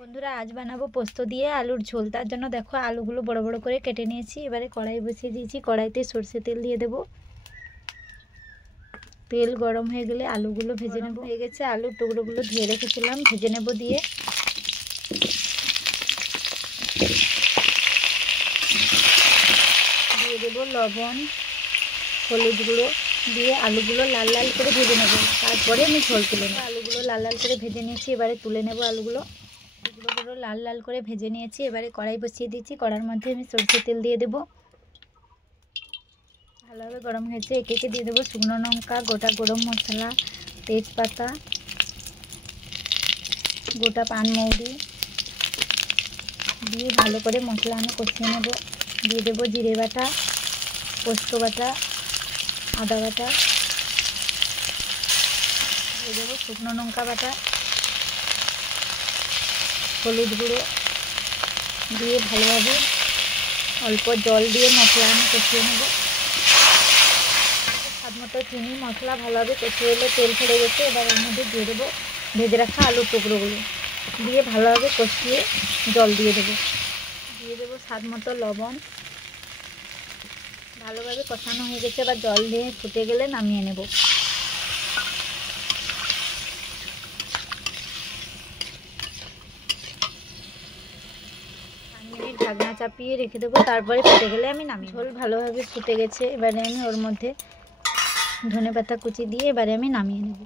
বন্ধুরা আজ বানাবো পোস্ত দিয়ে আলুর ঝোল। তার জন্য দেখো আলুগুলো বড় বড় করে কেটে নিয়েছি। এবারে কড়াই বসিয়ে দিয়েছি, কড়াইতে সরষে তেল দিয়ে দেবো। তেল গরম হয়ে গেলে আলুগুলো ভেজে নেব। হয়ে গেছে, আলুর টুকরোগুলো ধুয়ে রেখেছিলাম, ভেজে নেব। দিয়ে দেবো লবণ, হলুদ গুঁড়ো দিয়ে আলুগুলো লাল লাল করে ভেজে নেব। তারপরে আমি ঝোল তুলে নেব। আলুগুলো লাল লাল করে ভেজে নিয়েছি, এবারে তুলে নেব। আলুগুলো লাল লাল করে ভেজে নিয়েছি। এবারে কড়াই বসিয়ে দিয়েছি, কড়ার মধ্যে আমি সরষের তেল দিয়ে দেবো। ভালোভাবে গরম হয়েছে, একে একে দিয়ে দেবো শুকনো লঙ্কা, গোটা গরম মশলা, তেজপাতা, গোটা পানমৌরি দিয়ে ভালো করে মশলা আমি কষিয়ে নেব। দিয়ে দেবো জিরে বাটা, পোস্ত বাটা, আদা বাটা, দিয়ে দেবো শুকনো লঙ্কা বাটা, হলুদ গুঁড়ো দিয়ে ভালোভাবে অল্প জল দিয়ে মশলা আমি কষিয়ে নেব। স্বাদ মতো চিনি, মশলা ভালোভাবে কষিয়ে এলে তেল ছেড়ে গেছে। এবার এর মধ্যে দিয়ে দেবো ভেজে রাখা আলুর টুকরোগুলো, দিয়ে ভালোভাবে কষিয়ে জল দিয়ে দেবো। দিয়ে দেবো স্বাদ মতো লবণ। ভালোভাবে কষানো হয়ে গেছে, এবার জল দিয়ে ফুটে গেলে নামিয়ে নেব। ঢাকনা চাপিয়ে রেখে দেবো, তারপরে ফুটে গেলে আমি নামিয়ে। ঝোল ভালোভাবে ফুটে গেছে, এবারে আমি ওর মধ্যে ধনেপাতা কুচি দিয়ে এবারে আমি নামিয়ে নেব।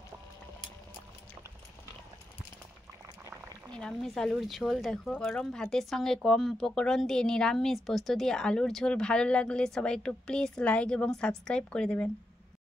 নিরামিষ আলুর ঝোল দেখো, গরম ভাতের সঙ্গে কম উপকরণ দিয়ে নিরামিষ পোস্ত দিয়ে আলুর ঝোল ভালো লাগলে সবাই একটু প্লিজ লাইক এবং সাবস্ক্রাইব করে দেবেন।